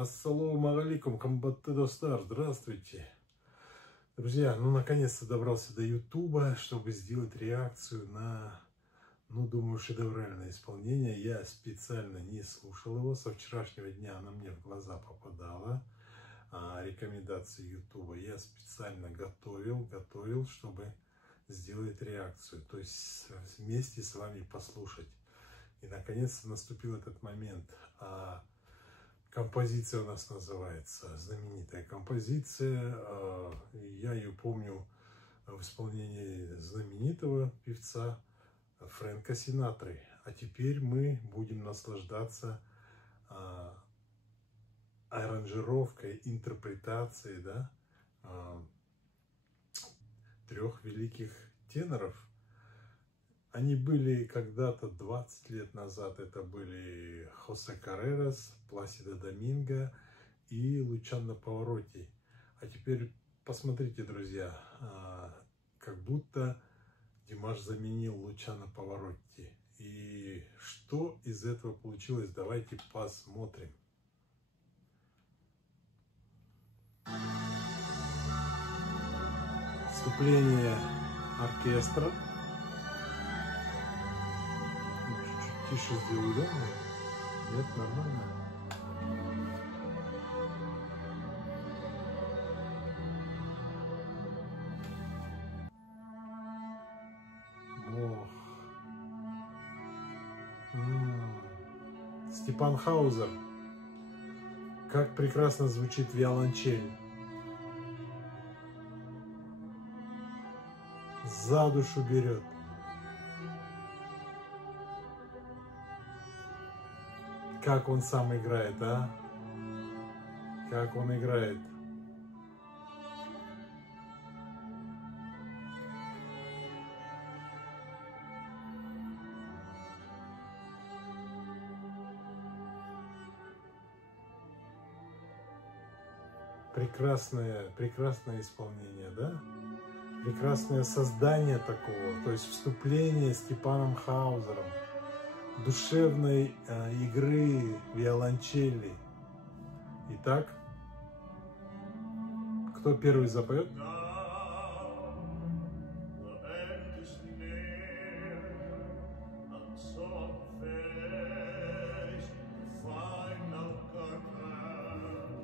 Ассаляму алейкум, комбатты достар, здравствуйте. Друзья, ну наконец-то добрался до Ютуба, чтобы сделать реакцию на, думаю, шедевральное исполнение. Я специально не слушал его, со вчерашнего дня она мне в глаза попадала. Рекомендации Ютуба я специально готовил, чтобы сделать реакцию, то есть вместе с вами послушать. И наконец-то наступил этот момент. Композиция у нас называется, знаменитая композиция. Я ее помню в исполнении знаменитого певца Фрэнка Синатры. А теперь мы будем наслаждаться аранжировкой, интерпретацией, да, трех великих теноров. Они были когда-то 20 лет назад, это были Хосе Каррерас, Пласидо Доминго и Лучано Паваротти. А теперь посмотрите, друзья, как будто Димаш заменил Лучано Паваротти. И что из этого получилось, давайте посмотрим. Вступление оркестра. Чуть-чуть тише сделаю, да? Нет, нормально. Ох. Степан Хаузер. Как прекрасно звучит виолончель. За душу берет. Как он сам играет, а? Как он играет. Прекрасное исполнение, да? Прекрасное создание такого, то есть вступление Степаном Хаузером, душевной игры виолончели. Итак, кто первый запоет?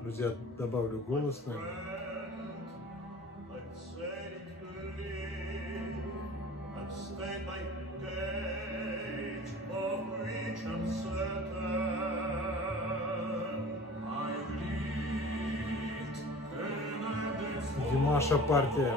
Друзья, добавлю голос, наверное. Димаша партия.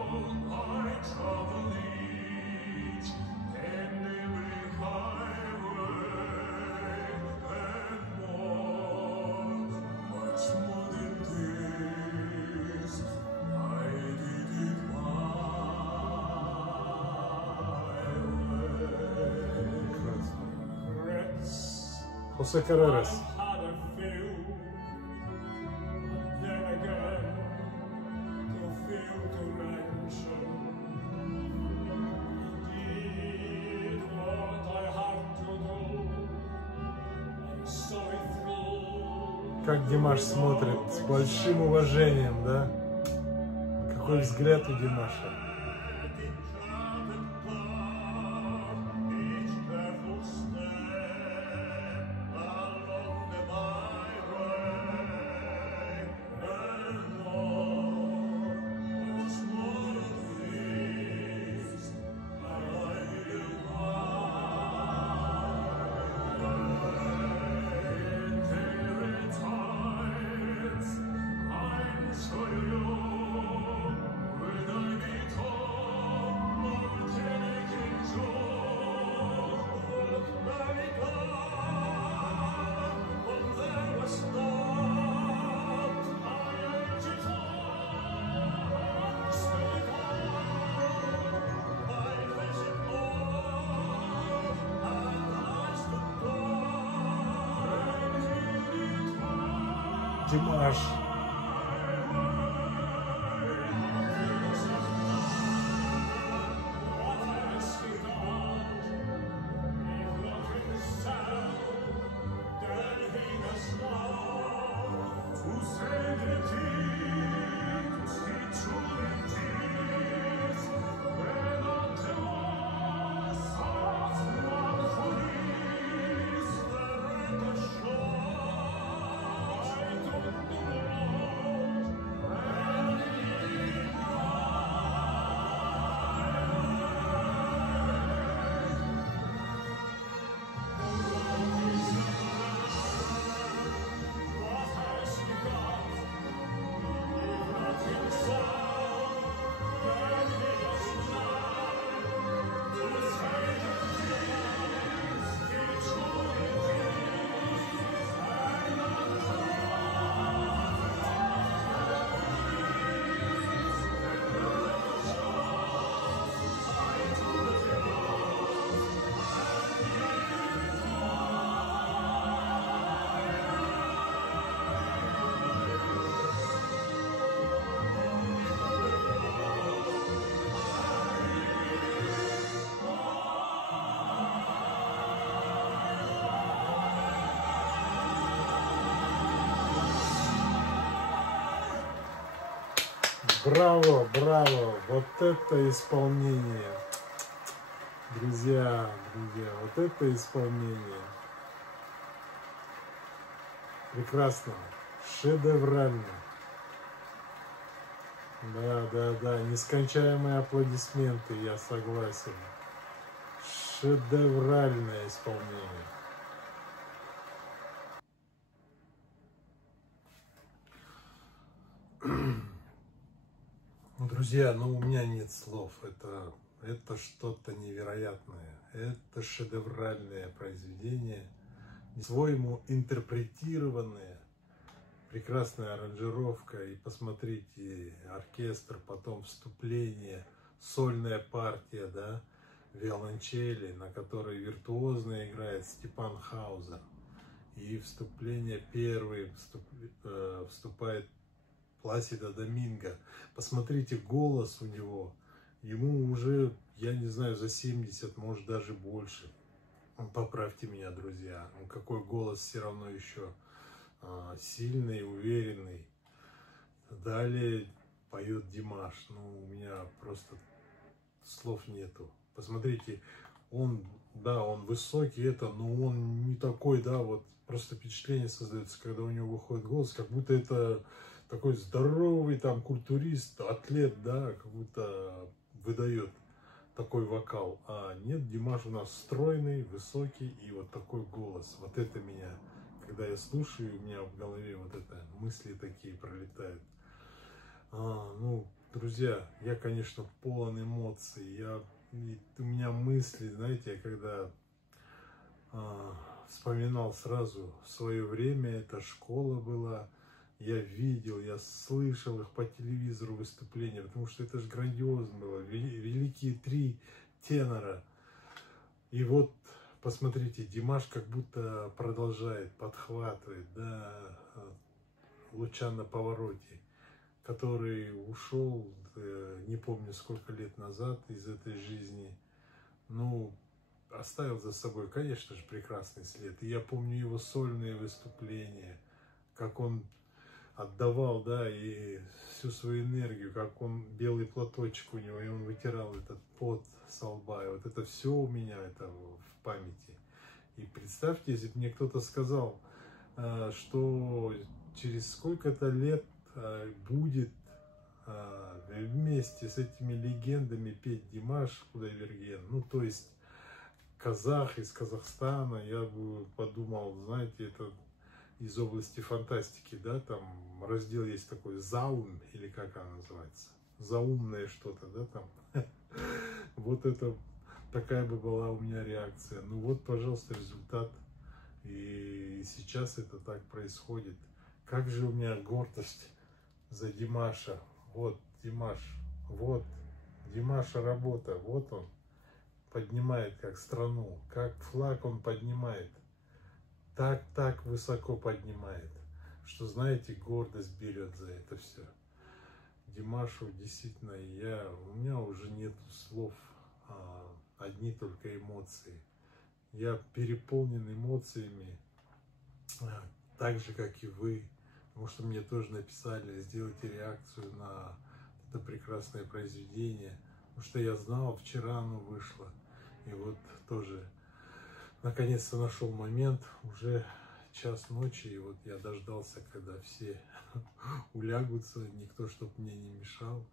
Хосе Каррерас. Как Димаш смотрит, с большим уважением, да? Какой взгляд у Димаша. Димаш. Браво, браво! Вот это исполнение! Друзья, вот это исполнение! Прекрасно! Шедеврально! Да, нескончаемые аплодисменты, я согласен. Шедевральное исполнение. Друзья, у меня нет слов. Это что-то невероятное. Это шедевральное произведение, по-своему интерпретированное. Прекрасная аранжировка. И посмотрите, оркестр, потом вступление, сольная партия, да, виолончели, на которой виртуозно играет Степан Хаузер. И вступление первый вступает Пласидо Доминго. Посмотрите, голос у него. Ему уже, я не знаю, за 70, может даже больше. Поправьте меня, друзья. Какой голос, все равно еще сильный, уверенный. Далее поет Димаш. У меня просто слов нету. Посмотрите, он высокий, но он не такой, вот просто впечатление создается, когда у него выходит голос, как будто это такой здоровый там культурист, атлет, как будто выдает такой вокал. А нет, Димаш у нас стройный, высокий и вот такой голос. Вот это меня, когда я слушаю, у меня в голове вот это мысли такие пролетают. Друзья, я, конечно, полон эмоций. У меня мысли, знаете, когда вспоминал сразу свое время, это школа была, я видел, я слышал их по телевизору выступления, потому что это же грандиозно было, великие три тенора. И вот, посмотрите, Димаш как будто продолжает, подхватывает, Луча на повороте, который ушел, не помню сколько лет назад из этой жизни, оставил за собой, конечно же, прекрасный след. И я помню его сольные выступления, как он отдавал, и всю свою энергию, как он, белый платочек у него, и он вытирал этот пот со лба. И вот это все у меня это в памяти. И представьте, если бы мне кто-то сказал, что через сколько-то лет будет вместе с этими легендами петь Димаш Кудайберген, то есть казах из Казахстана, я бы подумал, знаете, это из области фантастики, там раздел есть такой «Заум», или как она называется, «Заумное что-то», там. Вот это такая бы была у меня реакция. Вот, пожалуйста, результат. И сейчас это так происходит. Как же у меня гордость за Димаша. Вот Димаш, вот Димаша работа, вот он поднимает как страну, как флаг он поднимает. Так высоко поднимает, что, знаете, гордость берет за это все. Димашу действительно, у меня уже нет слов, одни только эмоции. Я переполнен эмоциями, так же, как и вы, потому что мне тоже написали, сделайте реакцию на это прекрасное произведение, потому что я знал, вчера оно вышло, и вот тоже наконец-то нашел момент, уже час ночи, и вот я дождался, когда все улягутся, никто, чтобы мне не мешал,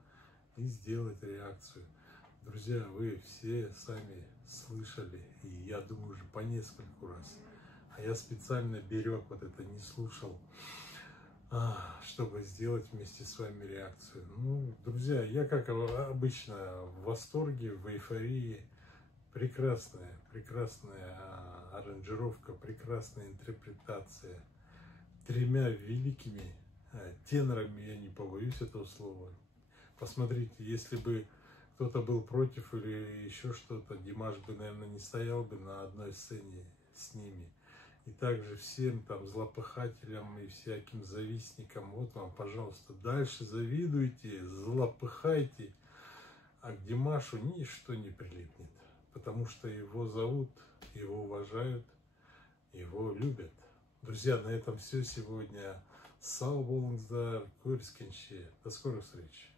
и сделать реакцию. Друзья, вы все сами слышали, и я думаю, уже по нескольку раз. А я специально берег вот это, не слушал, чтобы сделать вместе с вами реакцию. Друзья, я, как обычно, в восторге, в эйфории. Прекрасная аранжировка, прекрасная интерпретация. Тремя великими тенорами, я не побоюсь этого слова. Посмотрите, если бы кто-то был против или еще что-то, Димаш бы, наверное, не стоял бы на одной сцене с ними. И также всем там злопыхателям и всяким завистникам, вот вам, пожалуйста, дальше завидуйте, злопыхайте, а к Димашу ничто не прилипнет, потому что его зовут, его уважают, его любят. Друзья, на этом все сегодня. Сау болыңыздар, көріскенше. До скорых встреч.